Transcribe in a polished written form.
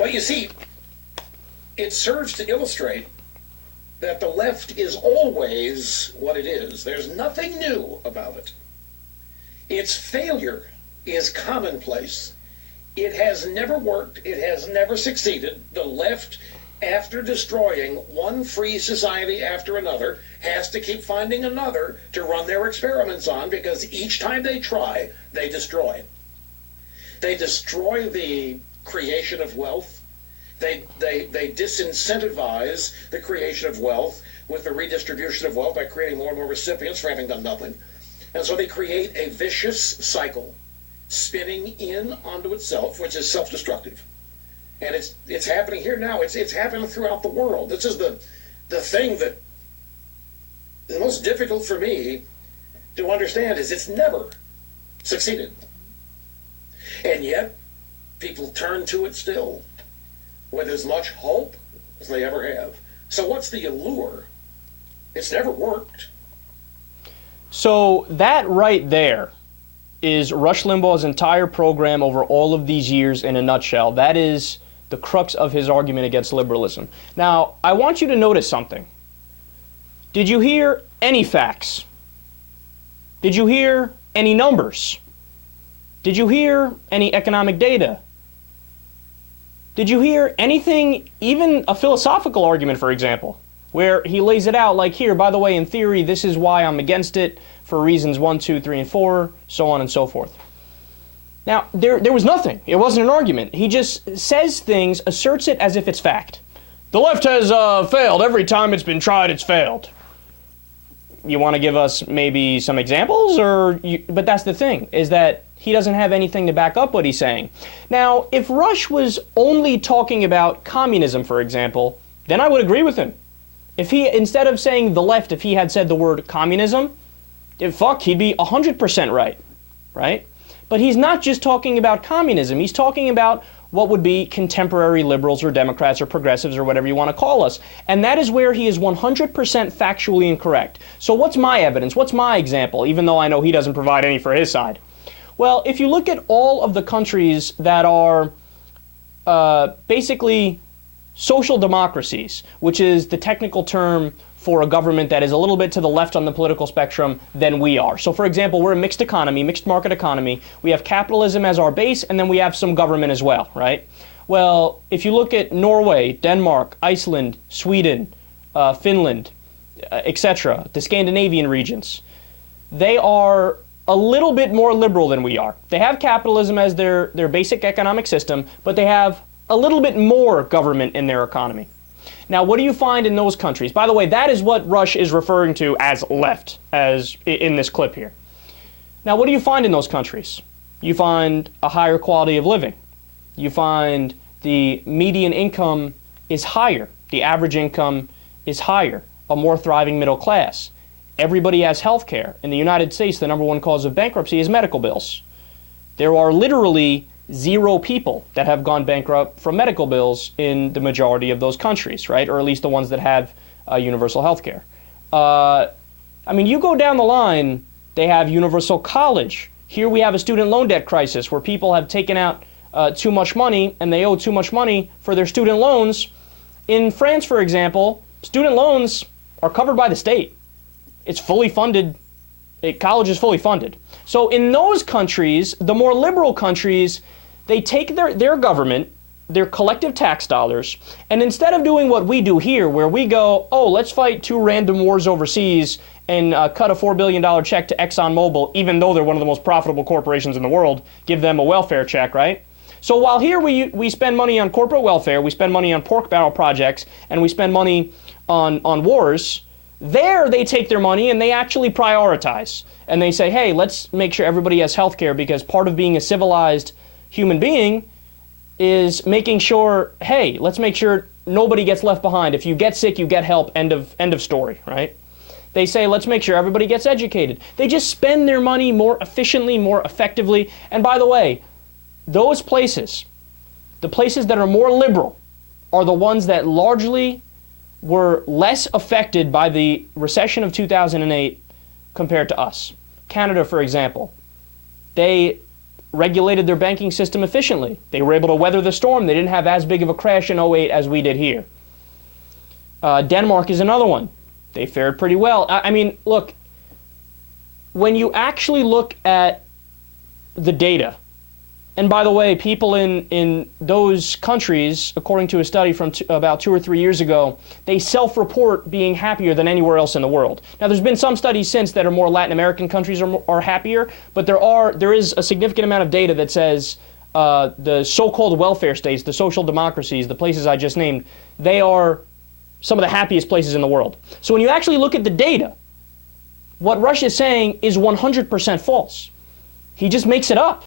Well, you see, it serves to illustrate that the left is always what it is. There's nothing new about it. Its failure is commonplace. It has never worked. It has never succeeded. The left, after destroying one free society after another, has to keep finding another to run their experiments on, because each time they try, they destroy. They destroy the creation of wealth. They disincentivize the creation of wealth with the redistribution of wealth by creating more and more recipients for having done nothing. And so they create a vicious cycle spinning in onto itself, which is self-destructive. And it's happening here now. It's happening throughout the world. This is the thing that the most difficult for me to understand is it's never succeeded. And yet, people turn to it still with as much hope as they ever have. So what's the allure? It's never worked. So that right there is Rush Limbaugh's entire program over all of these years in a nutshell. That is the crux of his argument against liberalism. Now, I want you to notice something. Did you hear any facts? Did you hear any numbers? Did you hear any economic data? Did you hear anything, even a philosophical argument, for example, where he lays it out like, here, by the way, in theory, this is why I'm against it for reasons 1, 2, 3, and 4, so on and so forth. Now, there was nothing. It wasn't an argument. He just says things, asserts it as if it's fact. The left has failed. Every time it's been tried, it's failed. You want to give us maybe some examples? But that's the thing, is that he doesn't have anything to back up what he's saying. Now, if Rush was only talking about communism, for example, then I would agree with him. If he, instead of saying the left, if he had said the word communism, he'd be 100% right? But he's not just talking about communism. He's talking about what would be contemporary liberals or Democrats or progressives or whatever you want to call us. And that is where he is 100% factually incorrect. So what's my evidence? What's my example, even though I know he doesn't provide any for his side? Well, if you look at all of the countries that are basically social democracies, which is the technical term for a government that is a little bit to the left on the political spectrum than we are. So, for example, we're a mixed economy, mixed market economy. We have capitalism as our base, and then we have some government as well, right? Well, if you look at Norway, Denmark, Iceland, Sweden, Finland, etc., the Scandinavian regions, they are a little bit more liberal than we are. They have capitalism as their basic economic system, but they have a little bit more government in their economy. Now, what do you find in those countries? By the way, that is what Rush is referring to as left, as in this clip here. Now, what do you find in those countries? You find a higher quality of living. You find the median income is higher. The average income is higher. A more thriving middle class. Everybody has health care. In the United States, the number one cause of bankruptcy is medical bills. There are literally 0 people that have gone bankrupt from medical bills in the majority of those countries, right? Or at least the ones that have universal health care. I mean, you go down the line, they have universal college. Here we have a student loan debt crisis where people have taken out too much money and they owe too much money for their student loans. In France, for example, student loans are covered by the state. It's fully funded. College is fully funded. So in those countries, the more liberal countries, they take their government, their collective tax dollars, and instead of doing what we do here, where we go, oh, let's fight 2 random wars overseas and cut a $4 billion check to ExxonMobil, even though they're one of the most profitable corporations in the world, give them a welfare check, right? So while here we spend money on corporate welfare, we spend money on pork barrel projects, and we spend money on wars, there they take their money and they actually prioritize. And they say, hey, let's make sure everybody has health care, because part of being a civilized human being is making sure, hey, let's make sure nobody gets left behind. If you get sick, you get help, end of story, right? They say, let's make sure everybody gets educated. They just spend their money more efficiently, more effectively. And by the way, those places, the places that are more liberal, are the ones that largely were less affected by the recession of 2008 compared to us. Canada, for example, they regulated their banking system efficiently. They were able to weather the storm. They didn't have as big of a crash in '08 as we did here. Denmark is another one. They fared pretty well. I mean, look, when you actually look at the data, and by the way, people in those countries, according to a study from about 2 or 3 years ago, they self-report being happier than anywhere else in the world. Now, there's been some studies since that are more Latin American countries are happier, but there is a significant amount of data that says the so-called welfare states, the social democracies, the places I just named, they are some of the happiest places in the world. So when you actually look at the data, what Russia is saying is 100% false. He just makes it up.